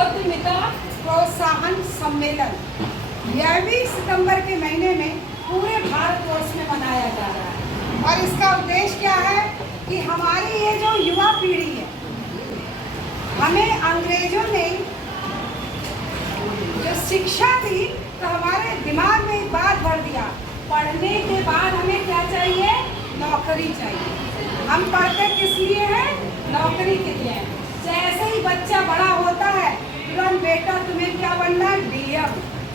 उद्यमिता प्रोत्साहन सम्मेलन 11 सितंबर के महीने में पूरे भारतवर्ष में मनाया जा रहा है। और इसका उद्देश्य क्या है कि हमारी ये जो युवा पीढ़ी है, हमें अंग्रेजों ने जो शिक्षा दी तो हमारे दिमाग में एक बात भर दिया, पढ़ने के बाद हमें क्या चाहिए? नौकरी चाहिए। हम पढ़ते किस लिए हैं? नौकरी के लिए। जैसे ही बच्चा बड़ा होता है तुरंत बेटा तुम्हें क्या बनना है? डीएम।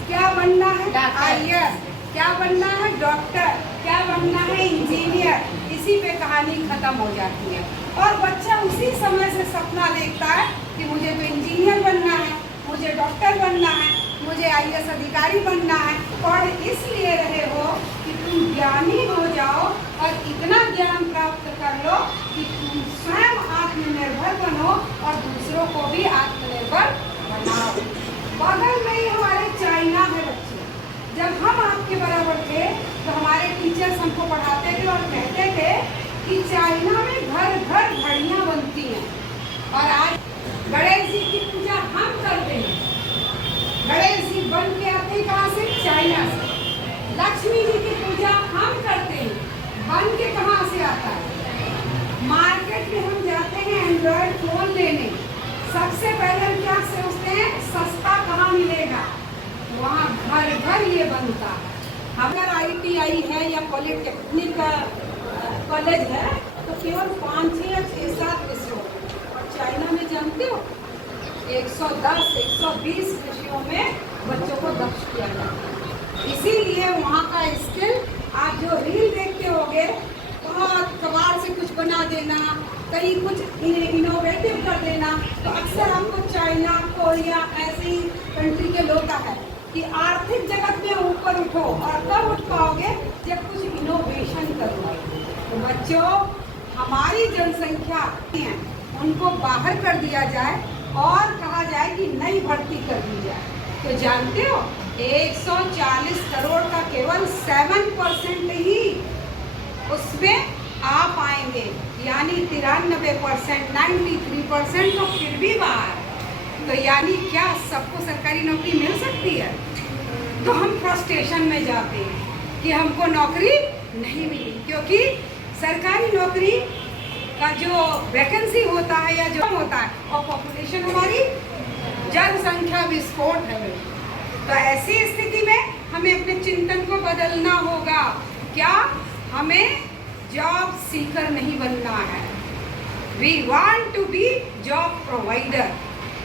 क्या बनना है? आईएएस। क्या बनना है? डॉक्टर। क्या बनना है? इंजीनियर। इसी पे कहानी खत्म हो जाती है और बच्चा उसी समय से सपना देखता है कि मुझे तो इंजीनियर बनना है, मुझे डॉक्टर बनना है, मुझे आईएएस अधिकारी बनना है। और इसलिए रहे हो कि तुम ज्ञानी हो जाओ और इतना ज्ञान प्राप्त कर लो कि तुम स्वयं आत्मनिर्भर बनो और दूसरों को भी आत्मनिर्भर बनाओ। बगल में ही हमारे चाइना है बच्चे। जब हम आपके बराबर थे तो हमारे टीचर्स हमको पढ़ाते थे और कहते थे कि चाइना में घर घर घड़ियाँ बनती हैं। और आज गणेश जी की पूजा हम करते हैं। गणेश जी बन के आते कहाँ से? चाइना से। लक्ष्मी जी की पूजा हम करते हैं, बन के कहाँ से आता है? मार्केट में हम जाते हैं एंड्रॉयड फोन लेने, सबसे पहले हम क्या सोचते हैं? सस्ता कहाँ मिलेगा? वहाँ घर घर ये बनता है। अगर ITI है या पॉलिटेक्निक कॉलेज है तो केवल 5 या 6-7 विषयों, और चाइना में जानते हो 110, 120 विषयों में बच्चों को दक्ष किया जाता है। इसीलिए वहाँ का स्किल, आप जो रील देखते होगे, बहुत कबाड़ से कुछ बना देना, कहीं कुछ इनोवेटिव कर देना, तो अक्सर हमको चाइना, कोरिया ऐसी कंट्री के लोग का है कि आर्थिक जगत में ऊपर उठो। और कब उठ पाओगे? जब कुछ इनोवेशन करोगे। तो बच्चों, हमारी जनसंख्या है उनको बाहर कर दिया जाए और कहा जाए कि नई भर्ती कर दी जाए। तो जानते हो 140 करोड़ का केवल 7% ही उसमें आ पाएंगे, यानी 93%, 93% तो फिर भी बाहर। तो यानी क्या सबको सरकारी नौकरी मिल सकती है? तो हम फ्रस्ट्रेशन में जाते हैं कि हमको नौकरी नहीं मिली, क्योंकि सरकारी नौकरी का जो वैकेंसी होता है या जो होता है, और पॉपुलेशन हमारी जनसंख्या विस्फोट है। तो ऐसी स्थिति में हमें अपने चिंतन को बदलना होगा। क्या? हमें जॉब सीकर नहीं बनना है। We want to be job provider.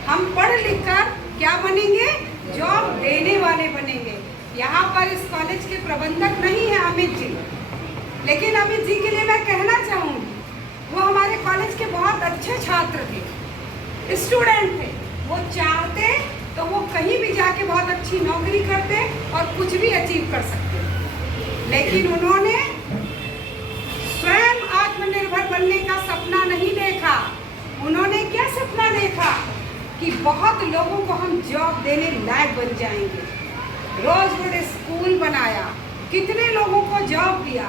हम पढ़ लिख कर क्या बनेंगे? जॉब देने वाले बनेंगे। यहाँ पर इस कॉलेज के प्रबंधक नहीं है अमित जी, लेकिन अमित जी के लिए मैं कहना चाहूँगी, वो हमारे कॉलेज के बहुत अच्छे छात्र थे, स्टूडेंट थे। वो चाहते तो वो कहीं भी जाके बहुत अच्छी नौकरी करते और कुछ भी अचीव कर सकते, लेकिन उन्होंने स्वयं आत्मनिर्भर बनने का सपना नहीं देखा। उन्होंने क्या सपना देखा? कि बहुत लोगों को हम जॉब देने लायक बन जाएंगे। रोजमर्रा स्कूल बनाया, कितने लोगों को जॉब दिया।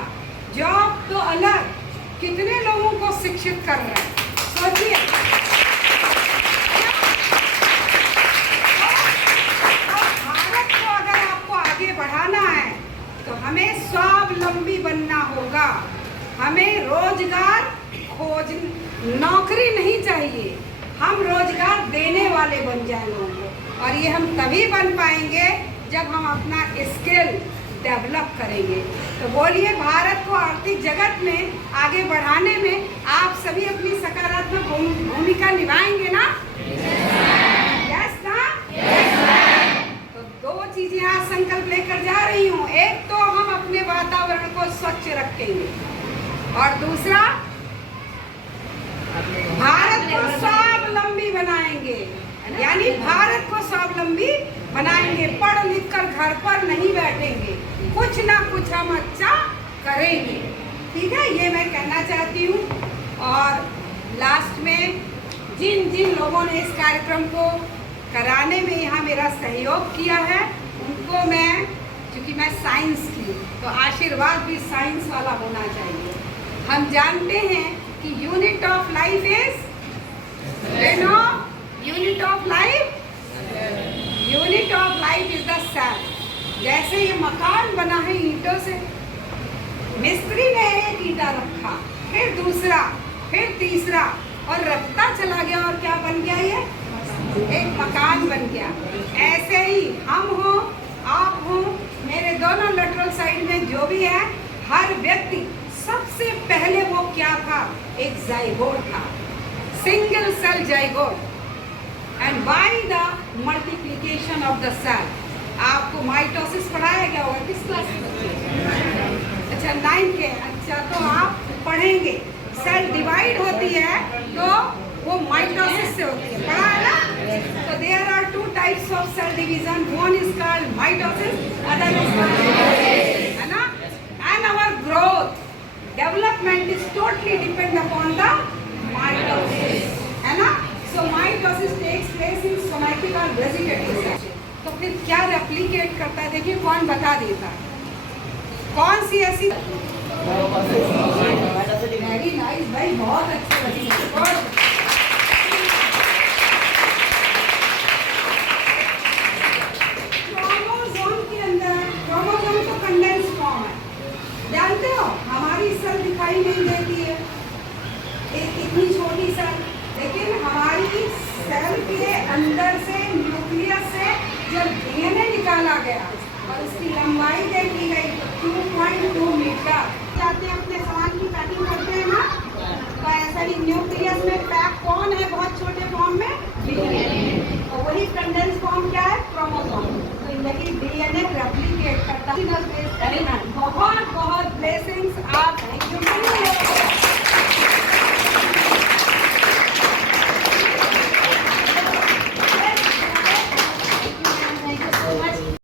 जॉब तो अलग, कितने लोगों को शिक्षित कर रहे हैं, सोचिए। भारत को अगर आपको आगे बढ़ाना है तो हमें स्वावलंबी बनना होगा। हमें रोजगार खोज, नौकरी नहीं चाहिए, हम रोजगार देने वाले बन जाएंगे। और ये हम तभी बन पाएंगे जब हम अपना स्किल डेवलप करेंगे। तो बोलिए, भारत को आर्थिक जगत में आगे बढ़ाने में आप सभी अपनी सकारात्मक भूमिका निभाएंगे ना? यस ना? तो 2 चीजें आज संकल्प लेकर जा रही हूँ। एक तो हम अपने वातावरण को स्वच्छ रखेंगे और दूसरा भारत को स्वावलंबी बनाएंगे, यानी भारत को स्वावलंबी बनाएंगे। पढ़ लिख कर घर पर नहीं बैठेंगे, कुछ ना कुछ हम अच्छा करेंगे। ठीक है, ये मैं कहना चाहती हूँ। और लास्ट में जिन जिन लोगों ने इस कार्यक्रम को कराने में यहाँ मेरा सहयोग किया है उनको मैं, क्योंकि मैं साइंस की, तो आशीर्वाद भी साइंस वाला होना चाहिए। हम जानते हैं कि unit of life is, unit of life जैसे ये मकान बना है ईंटों से, मिस्त्री ने एक ईंटा रखा, फिर दूसरा, फिर तीसरा, और रखता चला गया और क्या बन गया? ये एक मकान बन गया। ऐसे ही हम हो, आप हो, मेरे दोनों लेटरल साइड में जो भी है, हर व्यक्ति सबसे पहले वो क्या था? एक जाइगोट था, single cell zygote. And by the multiplication of the cell, आपको माइटोसिस पढ़ाया गया होगा किस क्लास में? अच्छा 9 के। अच्छा तो आप पढ़ेंगे सेल डिवाइड होती है तो वो माइटोसिस से होती है, पढ़ा है ना? तो there are 2 types of cell division, one is called mitosis, other is called, है ना? And our growth development is totally depend upon the mitosis, है ना? So mitosis takes place in somatic और वेजिटेटिव सेल। तो फिर क्या replicate करता है? देखिए कौन बता देता है, कौन सी ऐसी? वेरी नाइस भाई, बहुत अच्छे लगी। क्रोमोसोम के अंदर, क्रोमोसोम तो कंडेंस फॉर्म है, जानते हो? हमारी सेल दिखाई नहीं देती है, एक इतनी छोटी सेल, लेकिन हमारी सेल के अंदर से, न्यूक्लियस से जब डीएनए निकाला गया और उसकी लंबाई देखी गई तो 2.2 मीटर। जाते हैं अपने सामान की पैकिंग करते हैं ना, तो ऐसा ही न्यूक्लियस में पैक कौन है बहुत छोटे फॉर्म में? डीएनए। और वही कंडेंस फॉर्म क्या है? क्रोमोसोम। तो यही डीएनए रेप्लिकेट करता है। बहुत बहुत ब्लेसिंग्स आप